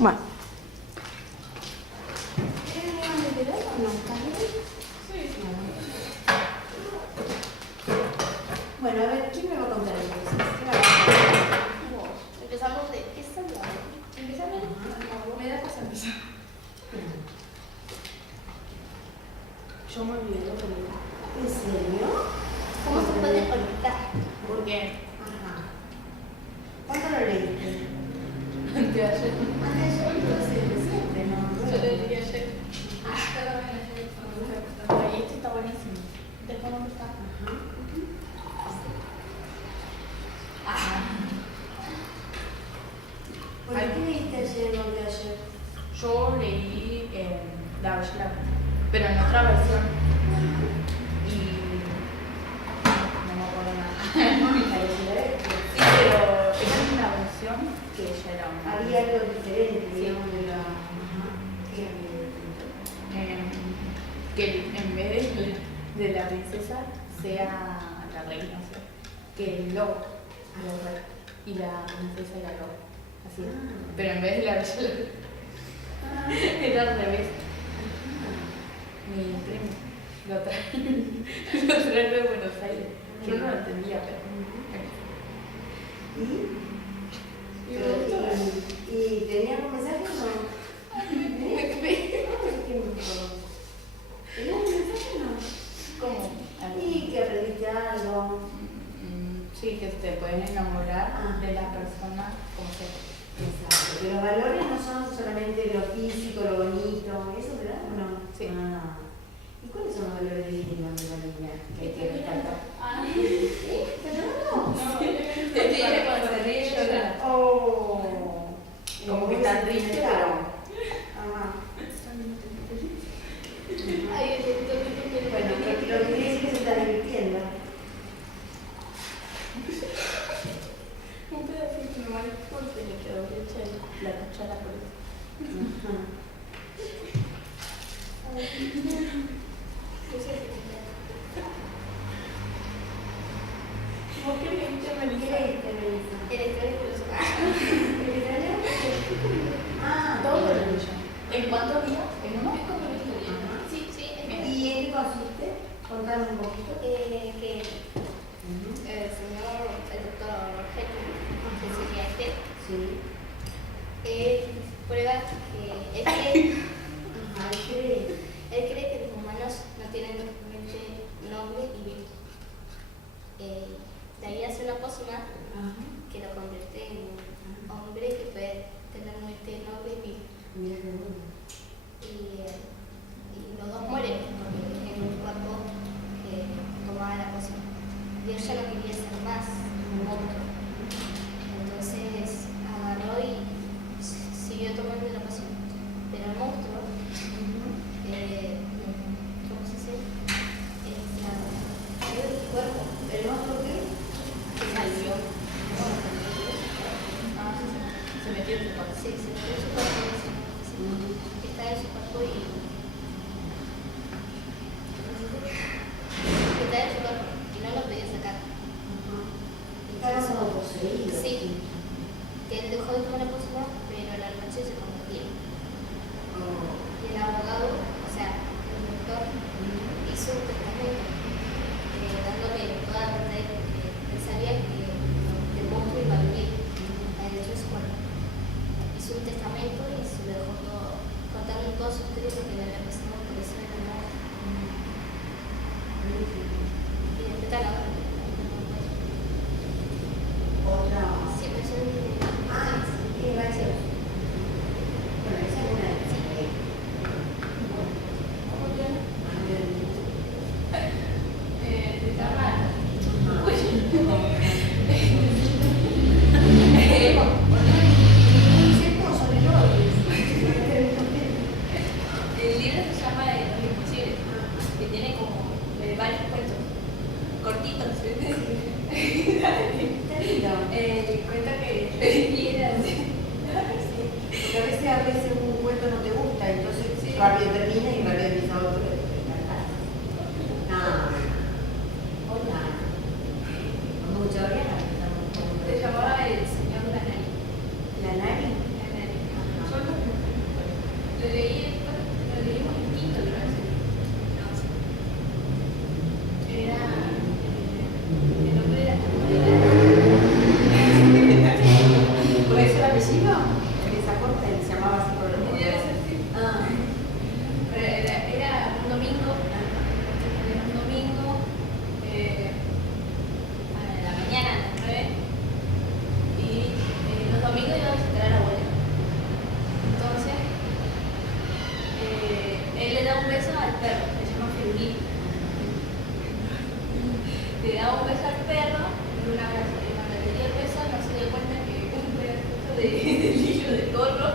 Bueno. Bueno, a ver, ¿quién me va a contar entonces? ¿Qué va a contar? Vos. Empezamos de qué está hablando. Empezamos. Me da cosa empezar. Yo me olvidé de olvidar. ¿En serio? ¿Cómo se puede olvidar? ¿Por qué? Ajá. ¿Cuándo lo leíste? Anteayer. Anteayer, entonces siempre, ¿no? Yo lo leí ayer. Y este está buenísimo. Después no está. ¿Por qué leíste ayer o de ayer? Yo leí La Bella y la Bestia, pero en otra versión. Y no me acuerdo nada. Sí, pero esa es una versión que ella era una. Había algo diferente, Sí. digamos, de la... ¿Qué había distinto? Que en vez de la princesa sea la reina, o sea, que el lobo era el rey y la princesa era el lobo. Así. Pero en vez de la bella y la bestia, era al revés. Mi primo lo trae de Buenos Aires. Yo no lo entendía, pero. ¿Y tenía algún mensaje o no? ¿Tenía algún mensaje o no? ¿Cómo? Y que aprendiste algo. Sí, que te pueden enamorar de la persona como sea. Exacto. Que los valores no son solamente lo físico, lo bonito. ¿Eso es verdad o no? Sí. ¿Y cuáles son los valores mínimos de la niña que hay que rescatar? ¿Pero no? Te tiene cuando se ríe llorar. Oh. Como que está triste, pero. Ajá. Bueno, Lo que quiere decir que se está divirtiendo. Un pedacito nomás porque le quedó hecha la cuchara por eso. ¿Vos qué leíste, Melissa? Todo lo leí yo. ¿En cuántos días? ¿En uno? Sí. Bien. ¿Y en qué consiste? Contame un poquito. Que el señor, el doctor Henry, que sería este, Sí. él prueba que él cree que los humanos no tienen mente noble y vil. De ahí hace una pócima que lo convierte en un hombre que puede tener mente noble y vil. Mira qué bueno. Y los dos mueren porque tienen un cuerpo que tomaba la pócima. Y él ya no quería ser más un monstruo. Entonces agarró y siguió tomando la pócima. Pero el monstruo, ¿cómo se dice? Salió de su cuerpo. ¿El monstruo qué? Salió. Se metió en tu cuerpo. Sí, se metió en su cuerpo. Está en su cuerpo y. Está en su cuerpo y no lo podía sacar. Estaba como poseído. Sí. Que él dejó de tomar la pócima, pero a la noche se convertía. Y el abogado, o sea, el doctor, hizo un testamento dándole toda la verdad porque él sabía que el monstruo iba a vivir adentro de su cuerpo. Hizo un testamento y se lo dejó todo, contando toda su historia porque le había pasado por eso en el monstruo. Y después está la otra. Otra. Sí, pero yo no entiendo. ¿Qué va a ser? Bueno, esa es una de las que... ¿Cómo que no? del hilo de gorro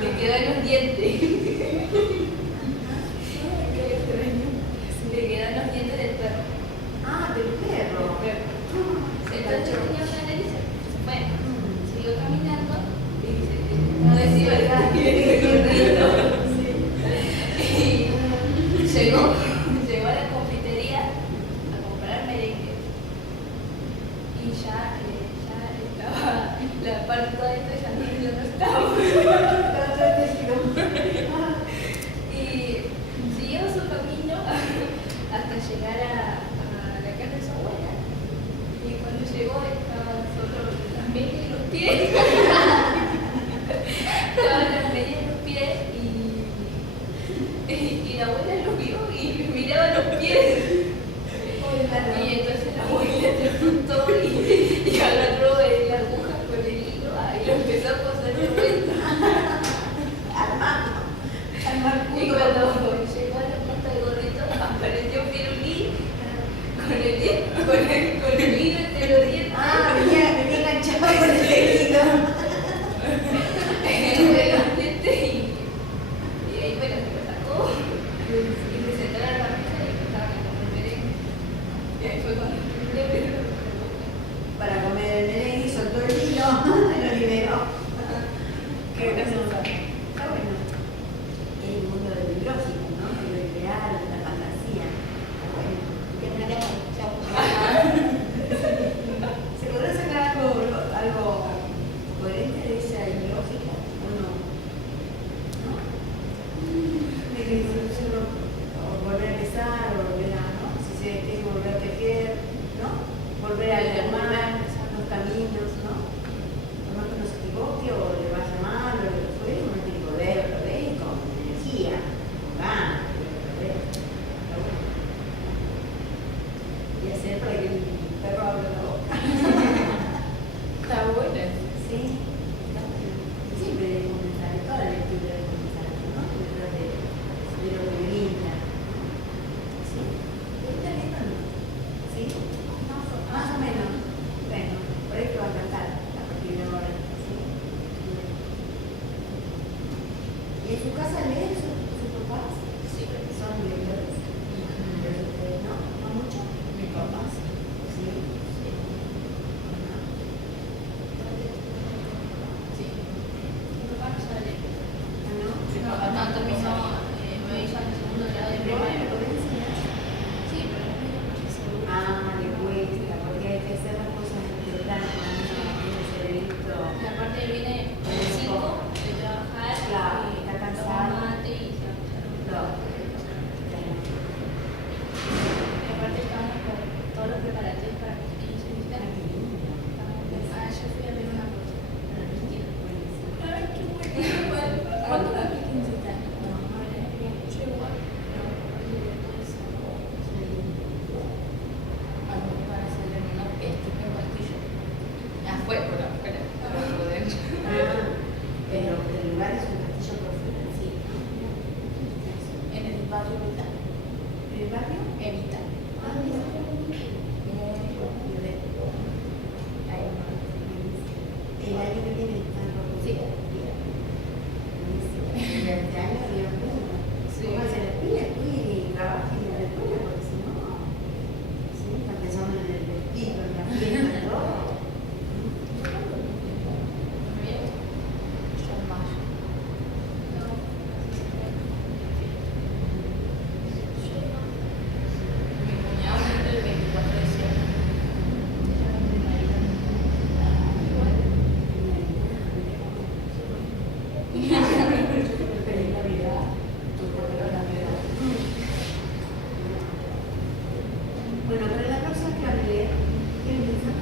que quedó en los dientes. Le quedan los dientes del perro. Ah, del perro. Entonces tenía una nariz, se fue, siguió caminando y no decía el y llegó a la confitería a comprar merengue. Y ya estaba la parte de esto ya no estaba. Y siguió su camino hasta llegar a la casa de su abuela. Y cuando llegó estaban solo las medias y los pies. Estaban las medias y los pies y la abuela lo vio y miraba los pies. Y entonces la abuela se asustó y agarró la aguja con el hilo y lo empezó a coser de vuelta. Y cuando llegó a la punta del gorrito apareció Pirulí con el hilo entre los dientes. Ah, venía enganchado con el hilo. Entre los dientes y ahí bueno, se lo sacó y se sentó en la mesa y estaba con el merengue. Y ahí fue cuando Para comer el merengue y soltó el hilo, lo liberó. qué gracioso. Está bueno. El mundo del biológico, ¿no? Lo ideal, la fantasía. Está bueno. ¿Se podrá sacar algo coherente de esa lógica? ¿O no? ¿No? De que solo volver a empezar, o volver a, ¿no? Si se tiene que volver a tejer, ¿no? Volver a llamar los caminos, ¿no? Por más que uno se equivoque o le vaya mal o lo que fue, uno tiene que volver otra vez con energía, con ganas, otra vez. Está bueno. Y hacer para que el perro abra la boca. Está bueno. Sí, está bueno. Siempre debe comenzar, toda la lectura debe comenzar, ¿no? Detrás de lo que brinda. ¿Sí? ¿Está lindo o no? ¿Sí? Más o menos. Bueno, por ahí te va a cantar a partir de ahora. ¿Sí? ¿Y en su casa leen sus papás? Sí. ¿Son lectores? ¿No? ¿No mucho? Mi papá sí. Sí. Sí. Mi papá no sabe leer. ¿Ah, no? Mi papá tanto me hizo, me hizo en segundo grado de primaria. Sí, pero no me hizo. Ah, le cuesta, porque hay que hacer las cosas temprano, ¿no? El cerebrito. Y aparte viene a las 5 de trabajar Claro, y está toma cansado. mate y se va a echar un Claro. Y aparte estamos con todos los preparativos para mis 15 visitas. Yo fui a ver una cosa. Ay, qué bueno. ¿Cuándo cumplí 15 años? Yo igual. No, para hacerle una orquesta en Castillo. Afuera, por afuera. Por dentro. Pero el lugar es un castillo profundo. Sí. En el barrio Evita. ¿En el barrio? Evita. Ah, mira. El año que viene está en Roma. Sí. Buenísimo. Este año, Dios mío. Sí. Pónganse las pilas, y trabajen en la escuela, porque si no, sí, están pensando en el vestido, en la fiesta, en todo. Feliz Navidad. Bueno, para la próxima que hable, ¿quieren pensar?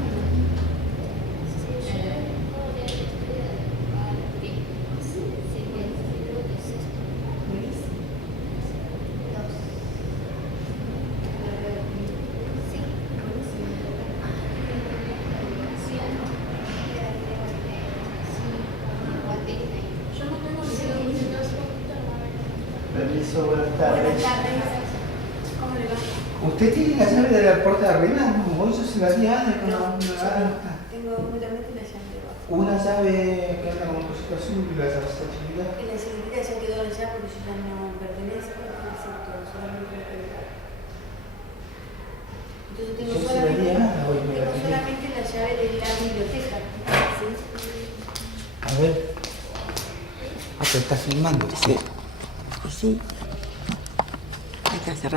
Buenísimo. Yo no tengo video. Permiso, buenas Buenas tardes. tardes. ¿Cómo le va? ¿Usted tiene la llave de la puerta de arriba? No, yo se la di a Ana, no, no, Tengo tengo únicamente la llave de abajo. Una llave que anda con un cosito azul y la llave está chiquita. Y la chiquitita ya quedó allá porque yo ya no pertenezco, excepto solamente la pelota. Entonces tengo Yo se la solamente, di a Ana hoy, me la tengo pedí. solamente la llave de la biblioteca. ¿Sí? A ver. Ah, pero está filmando. Sí. Y sí. Hay que cerrar.